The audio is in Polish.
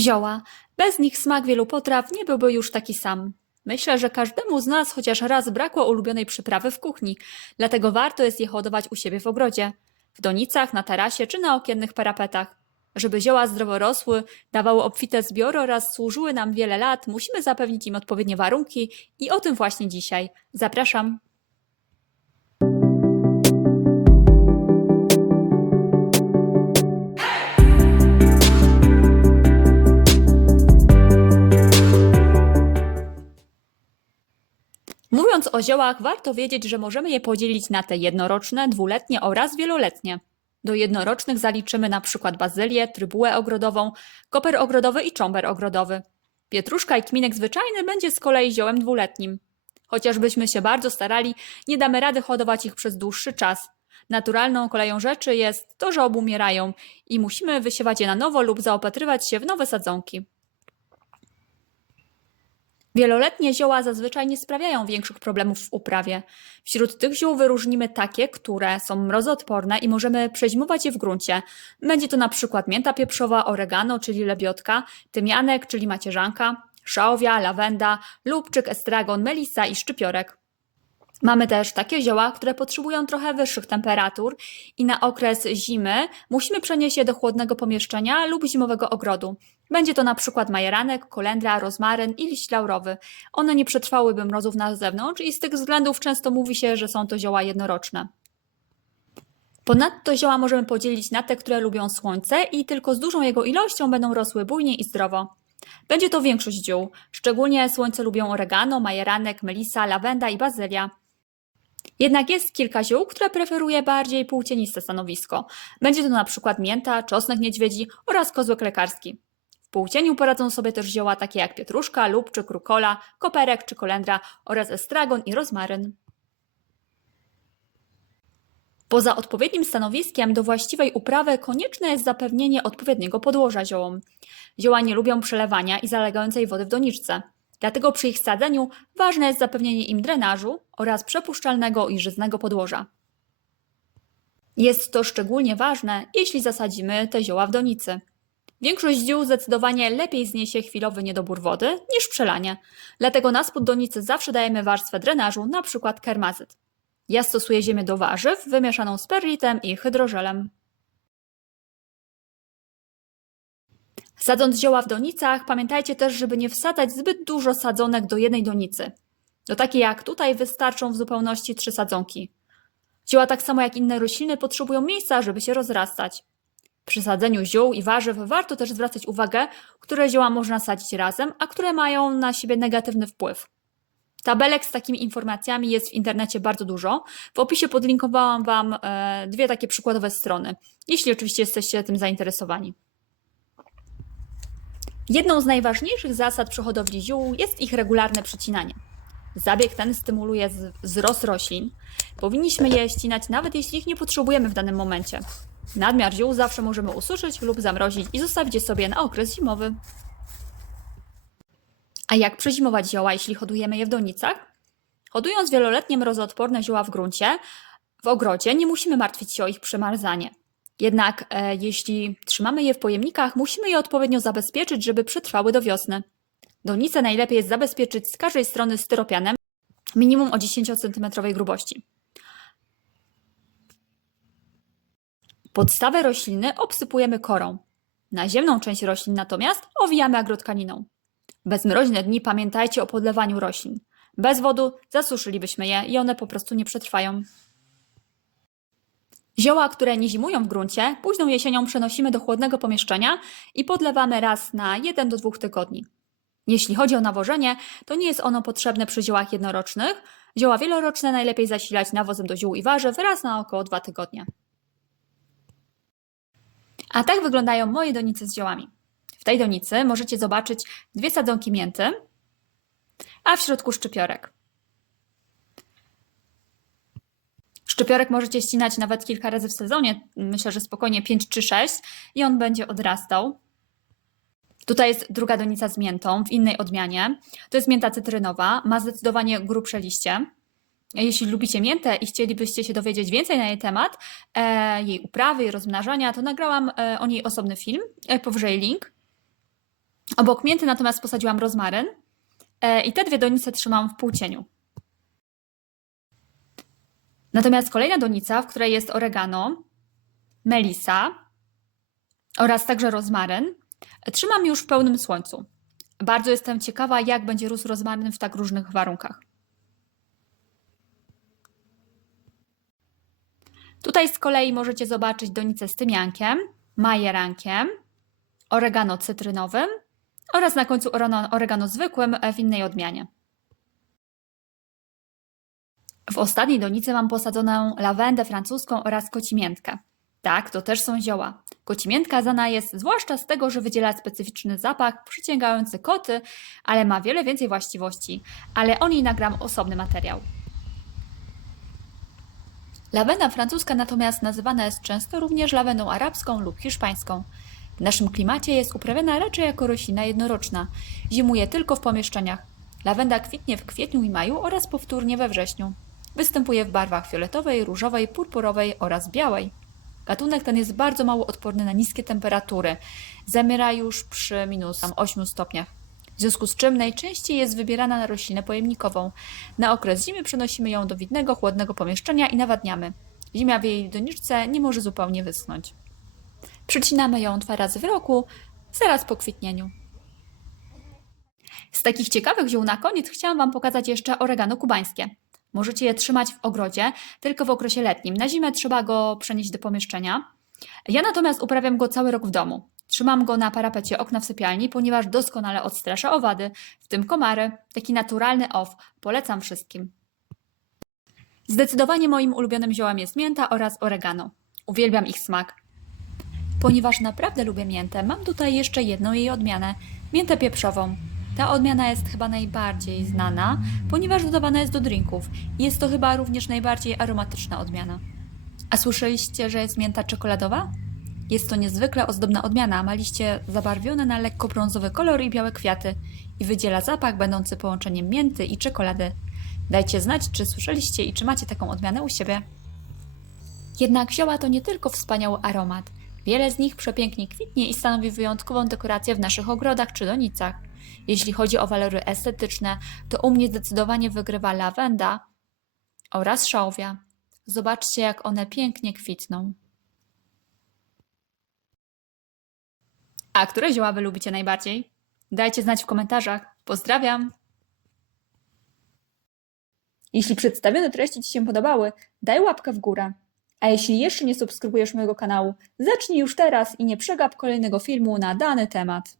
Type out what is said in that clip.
Zioła. Bez nich smak wielu potraw nie byłby już taki sam. Myślę, że każdemu z nas chociaż raz brakło ulubionej przyprawy w kuchni, dlatego warto jest je hodować u siebie w ogrodzie, w donicach, na tarasie czy na okiennych parapetach. Żeby zioła zdrowo rosły, dawały obfite zbiory oraz służyły nam wiele lat, musimy zapewnić im odpowiednie warunki i o tym właśnie dzisiaj. Zapraszam. O ziołach, warto wiedzieć, że możemy je podzielić na te jednoroczne, dwuletnie oraz wieloletnie. Do jednorocznych zaliczymy przykład bazylię, trybułę ogrodową, koper ogrodowy i cząber ogrodowy. Pietruszka i kminek zwyczajny będzie z kolei ziołem dwuletnim. Chociażbyśmy się bardzo starali, nie damy rady hodować ich przez dłuższy czas. Naturalną koleją rzeczy jest to, że obumierają i musimy wysiewać je na nowo lub zaopatrywać się w nowe sadzonki. Wieloletnie zioła zazwyczaj nie sprawiają większych problemów w uprawie. Wśród tych ziół wyróżnimy takie, które są mrozoodporne i możemy przeźmować je w gruncie. Będzie to na przykład mięta pieprzowa, oregano, czyli lebiotka, tymianek, czyli macierzanka, szałwia, lawenda, lubczyk, estragon, melisa i szczypiorek. Mamy też takie zioła, które potrzebują trochę wyższych temperatur i na okres zimy musimy przenieść je do chłodnego pomieszczenia lub zimowego ogrodu. Będzie to na przykład majeranek, kolendra, rozmaryn i liść laurowy. One nie przetrwałyby mrozów na zewnątrz i z tych względów często mówi się, że są to zioła jednoroczne. Ponadto zioła możemy podzielić na te, które lubią słońce i tylko z dużą jego ilością będą rosły bujnie i zdrowo. Będzie to większość ziół. Szczególnie słońce lubią oregano, majeranek, melisa, lawenda i bazylia. Jednak jest kilka ziół, które preferuje bardziej półcieniste stanowisko. Będzie to na przykład mięta, czosnek niedźwiedzi oraz kozłek lekarski. W półcieniu poradzą sobie też zioła takie jak pietruszka, lubczyk, rukola, koperek czy kolendra oraz estragon i rozmaryn. Poza odpowiednim stanowiskiem do właściwej uprawy konieczne jest zapewnienie odpowiedniego podłoża ziołom. Zioła nie lubią przelewania i zalegającej wody w doniczce. Dlatego przy ich sadzeniu ważne jest zapewnienie im drenażu oraz przepuszczalnego i żyznego podłoża. Jest to szczególnie ważne, jeśli zasadzimy te zioła w donicy. Większość ziół zdecydowanie lepiej zniesie chwilowy niedobór wody niż przelanie, dlatego na spód donicy zawsze dajemy warstwę drenażu, np. kermazyt. Ja stosuję ziemię do warzyw wymieszaną z perlitem i hydrożelem. Sadząc zioła w donicach, pamiętajcie też, żeby nie wsadzać zbyt dużo sadzonek do jednej donicy. Do takiej jak tutaj wystarczą w zupełności trzy sadzonki. Zioła tak samo jak inne rośliny potrzebują miejsca, żeby się rozrastać. Przy sadzeniu ziół i warzyw warto też zwracać uwagę, które zioła można sadzić razem, a które mają na siebie negatywny wpływ. Tabelek z takimi informacjami jest w internecie bardzo dużo. W opisie podlinkowałam Wam e, dwie takie przykładowe strony, jeśli oczywiście jesteście tym zainteresowani. Jedną z najważniejszych zasad przy hodowli ziół jest ich regularne przycinanie. Zabieg ten stymuluje wzrost roślin. Powinniśmy je ścinać nawet jeśli ich nie potrzebujemy w danym momencie. Nadmiar ziół zawsze możemy ususzyć lub zamrozić i zostawić je sobie na okres zimowy. A jak przezimować zioła, jeśli hodujemy je w donicach? Hodując wieloletnie mrozoodporne zioła w gruncie, w ogrodzie nie musimy martwić się o ich przemarzanie. Jednak e, jeśli trzymamy je w pojemnikach, musimy je odpowiednio zabezpieczyć, żeby przetrwały do wiosny. Donice najlepiej jest zabezpieczyć z każdej strony styropianem, minimum o 10 cm grubości. Podstawę rośliny obsypujemy korą. Naziemną część roślin natomiast owijamy agrotkaniną. Bezmroźne dni pamiętajcie o podlewaniu roślin. Bez wodu zasuszylibyśmy je i one po prostu nie przetrwają. Zioła, które nie zimują w gruncie, późną jesienią przenosimy do chłodnego pomieszczenia i podlewamy raz na 1 do 2 tygodni. Jeśli chodzi o nawożenie, to nie jest ono potrzebne przy ziołach jednorocznych. Zioła wieloroczne najlepiej zasilać nawozem do ziół i warzyw raz na około 2 tygodnie. A tak wyglądają moje donice z ziołami. W tej donicy możecie zobaczyć dwie sadzonki mięty, a w środku szczypiorek. Szczypiorek możecie ścinać nawet kilka razy w sezonie, myślę, że spokojnie 5 czy 6 i on będzie odrastał. Tutaj jest druga donica z miętą w innej odmianie. To jest mięta cytrynowa, ma zdecydowanie grubsze liście. Jeśli lubicie miętę i chcielibyście się dowiedzieć więcej na jej temat, e, jej uprawy i rozmnażania, to nagrałam e, o niej osobny film, e, powyżej link. Obok mięty natomiast posadziłam rozmaryn e, i te dwie donice trzymam w półcieniu. Natomiast kolejna donica, w której jest oregano, melisa oraz także rozmaryn, trzymam już w pełnym słońcu. Bardzo jestem ciekawa, jak będzie rósł rozmaryn w tak różnych warunkach. Tutaj z kolei możecie zobaczyć donicę z tymiankiem, majerankiem, oregano cytrynowym oraz na końcu oregano, zwykłym w innej odmianie. W ostatniej donicy mam posadzoną lawendę francuską oraz kocimiętkę. Tak, to też są zioła. Kocimiętka znana jest zwłaszcza z tego, że wydziela specyficzny zapach przyciągający koty, ale ma wiele więcej właściwości, ale o niej nagram osobny materiał. Lawenda francuska natomiast nazywana jest często również lawendą arabską lub hiszpańską. W naszym klimacie jest uprawiana raczej jako roślina jednoroczna. Zimuje tylko w pomieszczeniach. Lawenda kwitnie w kwietniu i maju oraz powtórnie we wrześniu. Występuje w barwach fioletowej, różowej, purpurowej oraz białej. Gatunek ten jest bardzo mało odporny na niskie temperatury. Zamiera już przy minus tam 8 stopniach. W związku z czym najczęściej jest wybierana na roślinę pojemnikową. Na okres zimy przenosimy ją do widnego, chłodnego pomieszczenia i nawadniamy. Zimia w jej doniczce nie może zupełnie wyschnąć. Przycinamy ją dwa razy w roku, zaraz po kwitnieniu. Z takich ciekawych ziół na koniec chciałam Wam pokazać jeszcze oregano kubańskie. Możecie je trzymać w ogrodzie, tylko w okresie letnim. Na zimę trzeba go przenieść do pomieszczenia. Ja natomiast uprawiam go cały rok w domu. Trzymam go na parapecie okna w sypialni, ponieważ doskonale odstrasza owady, w tym komary. Taki naturalny ow. Polecam wszystkim. Zdecydowanie moim ulubionym ziołem jest mięta oraz oregano. Uwielbiam ich smak. Ponieważ naprawdę lubię miętę, mam tutaj jeszcze jedną jej odmianę miętę pieprzową. Ta odmiana jest chyba najbardziej znana, ponieważ dodawana jest do drinków jest to chyba również najbardziej aromatyczna odmiana. A słyszeliście, że jest mięta czekoladowa? Jest to niezwykle ozdobna odmiana, ma liście zabarwione na lekko brązowy kolor i białe kwiaty i wydziela zapach będący połączeniem mięty i czekolady. Dajcie znać, czy słyszeliście i czy macie taką odmianę u siebie. Jednak zioła to nie tylko wspaniały aromat. Wiele z nich przepięknie kwitnie i stanowi wyjątkową dekorację w naszych ogrodach czy donicach. Jeśli chodzi o walory estetyczne, to u mnie zdecydowanie wygrywa lawenda oraz szałwia. Zobaczcie, jak one pięknie kwitną. A które zioła wy lubicie najbardziej? Dajcie znać w komentarzach. Pozdrawiam! Jeśli przedstawione treści Ci się podobały, daj łapkę w górę. A jeśli jeszcze nie subskrybujesz mojego kanału, zacznij już teraz i nie przegap kolejnego filmu na dany temat.